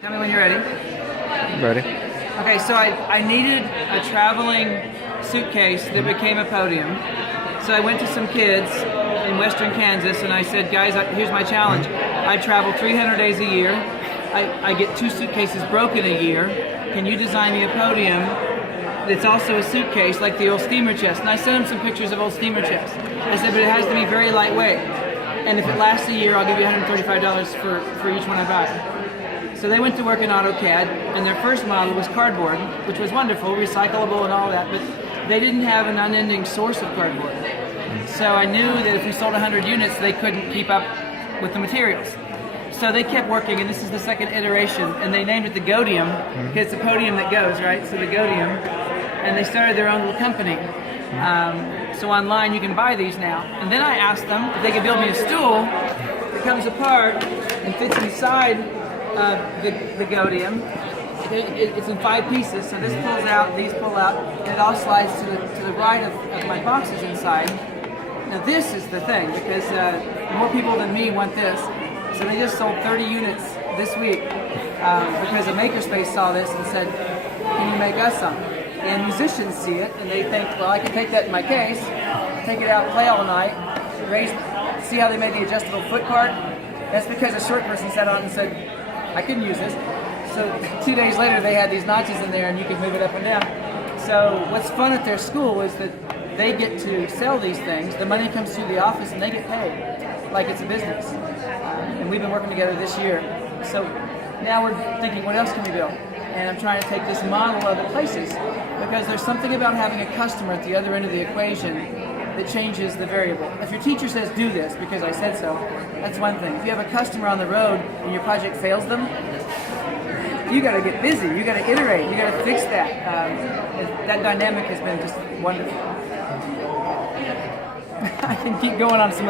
Tell me when you're ready. Ready? Okay, so I needed a traveling suitcase that became a podium. So I went to some kids in western Kansas and I said, guys, here's my challenge. I travel 300 days a year. I get 2 suitcases broken a year. Can you design me a podium that's also a suitcase like the old steamer chest? And I sent them some pictures of old steamer chests. I said, but it has to be very lightweight. And if it lasts a year, I'll give you $135 for each one I buy. So they went to work in AutoCAD, and their first model was cardboard, which was wonderful, recyclable and all that, but they didn't have an unending source of cardboard. So I knew that if we sold 100 units, they couldn't keep up with the materials. So they kept working, and this is the second iteration, and they named it the Godium, because it's a podium that goes, right? So the Godium, and they started their own little company. So online you can buy these now. And then I asked them if they could build me a stool that comes apart and fits inside the Godium. It's in 5 pieces, so this pulls out, these pull out, and it all slides to the right of my boxes inside. Now this is the thing, because more people than me want this. So they just sold 30 units this week because a Makerspace saw this and said, can you make us some? And musicians see it and they think, well, I can take that in my case, take it out, play all night, see how they made the adjustable foot cart? That's because a short person sat on it and said, I couldn't use this. So 2 days later they had these notches in there and you could move it up and down. So what's fun at their school is that they get to sell these things, the money comes through the office and they get paid like it's a business. And we've been working together this year. So now we're thinking, what else can we build? And I'm trying to take this model other places because there's something about having a customer at the other end of the equation that changes the variable. If your teacher says do this because I said so, that's one thing. If you have a customer on the road and your project fails them, you got to get busy, you got to iterate, you got to fix that. That dynamic has been just wonderful. I can keep going on some